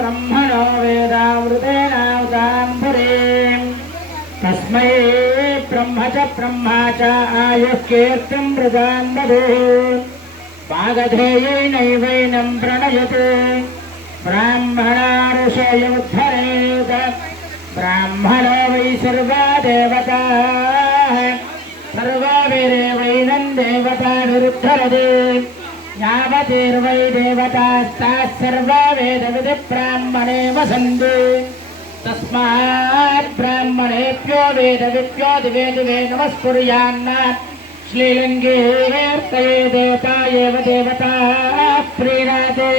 ब्रह्मणो वेदामृतेनावताम् पुरीम् तस्मै ब्रह्म च ब्रह्मा च आयुः कीर्तिम् मृगाम् दधुः वागधेयैनैवैनम् प्रणयते ब्राह्मणा ऋषयोद्धरेत ब्राह्मणो वै सर्वा देवताः सर्वाभिरेवैनम् देवताभिरुद्धरते यावतीर्वै देवतास्ताः सर्वा वेदविधि ब्राह्मणे वसन्ति तस्मात् ब्राह्मणेभ्यो वेदविभ्यो दिवे दिवे नमस्कुर्यान्न श्रीलिङ्गेऽर्तये देवता एव देवता प्रीणाते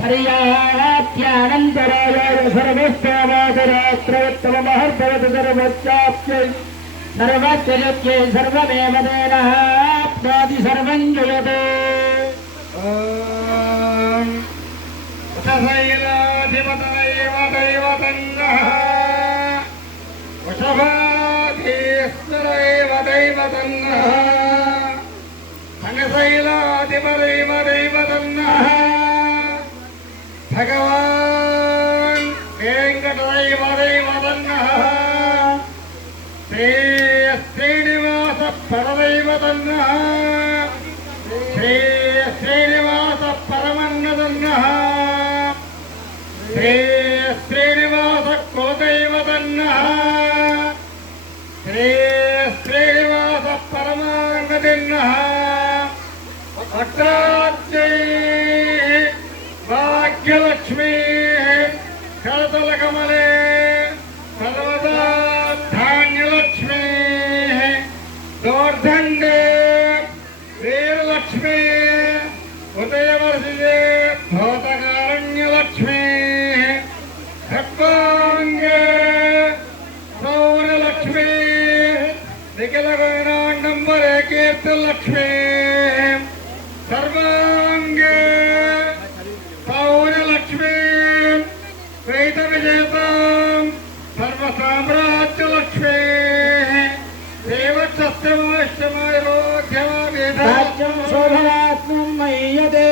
पर्याप्यानन्तराय सर्वेष्टावादरात्रवत्तमहर्भवतु सर्वच्चाप्यै सर्वत्यजत्यै सर्वमेव तेनाप्नोति सर्वम् जयते ఉషశైలాధిపతయవ దైవతన్నః ఉషభాధీశ్వరైవ దైవతన్నః ధనశైలాధిపరైవ దైవతన్నః భగవాన్ వెంకటదైవ దైవతన్నః శ్రీ శ్రీనివాస పరదైవతన్నః दिन्नः अट्टाद्यैः भाग्यलक्ष्मीः। शरदलकमले सर्वदा धान्यलक्ष्मीः। दोर्धण्डे वीरलक्ष्मी। उदयवर्षिजे भवतकारण्यलक्ष्मीः। सर्वाङ्गे सौरलक्ष्मीः। निखिलगुण নম্বর একে তো লক্ষ্মী। সর্বাঙ্গে পৌরলক্ষ্মী ত্রেত বিজেতাম সর্বসাম্রাজ্যলক্ষ্মী ോധനാത്മയതേ